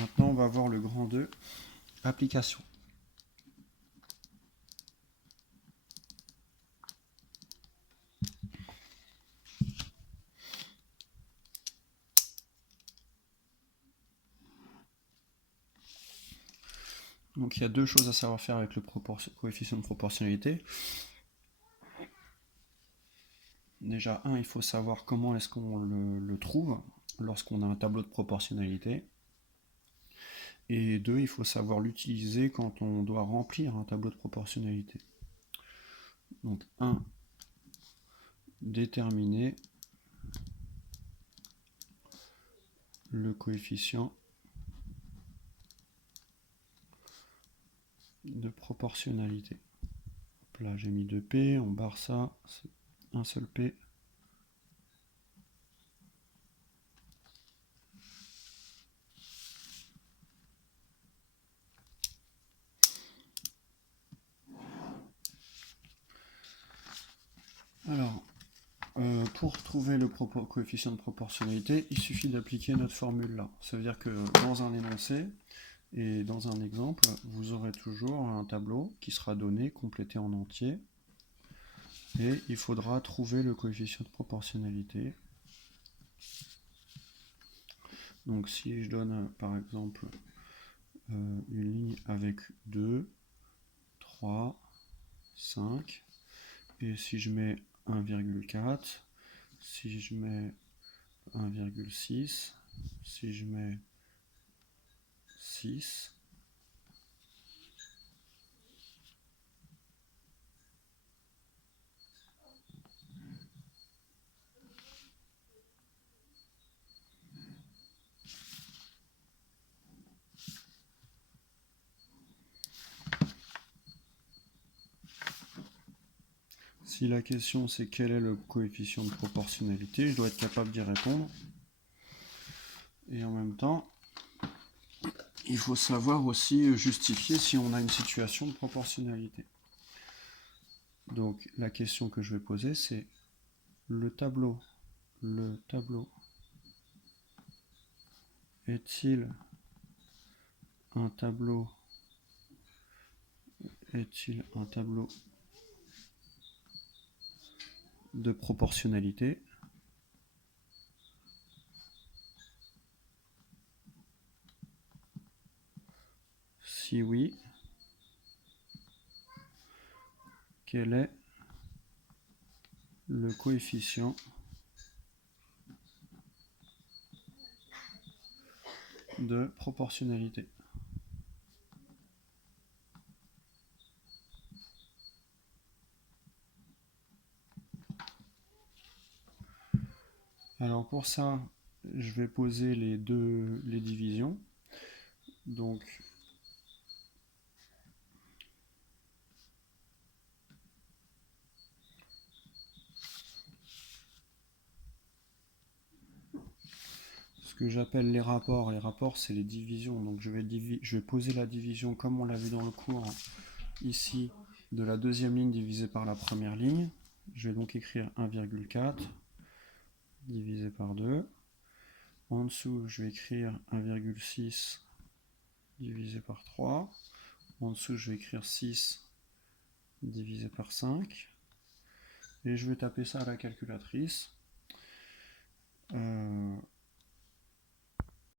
Maintenant, on va voir le grand 2, application. Donc il y a deux choses à savoir faire avec le coefficient de proportionnalité. Déjà, il faut savoir comment est-ce qu'on le trouve lorsqu'on a un tableau de proportionnalité. Et 2, il faut savoir l'utiliser quand on doit remplir un tableau de proportionnalité. Donc 1, déterminer le coefficient de proportionnalité. Là j'ai mis 2P, on barre ça, c'est un seul P. Alors, pour trouver le coefficient de proportionnalité, il suffit d'appliquer notre formule là. Ça veut dire que dans un énoncé et dans un exemple, vous aurez toujours un tableau qui sera donné, complété en entier. Et il faudra trouver le coefficient de proportionnalité. Donc si je donne par exemple une ligne avec 2, 3, 5, et si je mets 1,4, si je mets 1,6, si je mets 6, si la question c'est quel est le coefficient de proportionnalité, je dois être capable d'y répondre. Et en même temps, il faut savoir aussi justifier si on a une situation de proportionnalité. Donc la question que je vais poser, c'est le tableau est-il un tableau de proportionnalité? Si oui, quel est le coefficient de proportionnalité? Alors pour ça, je vais poser les divisions. Donc ce que j'appelle les rapports c'est les divisions. Donc je vais poser la division comme on l'a vu dans le cours ici, de la deuxième ligne divisée par la première ligne. Je vais donc écrire 1,4 divisé par 2. En dessous, je vais écrire 1,6 divisé par 3. En dessous, je vais écrire 6 divisé par 5. Et je vais taper ça à la calculatrice.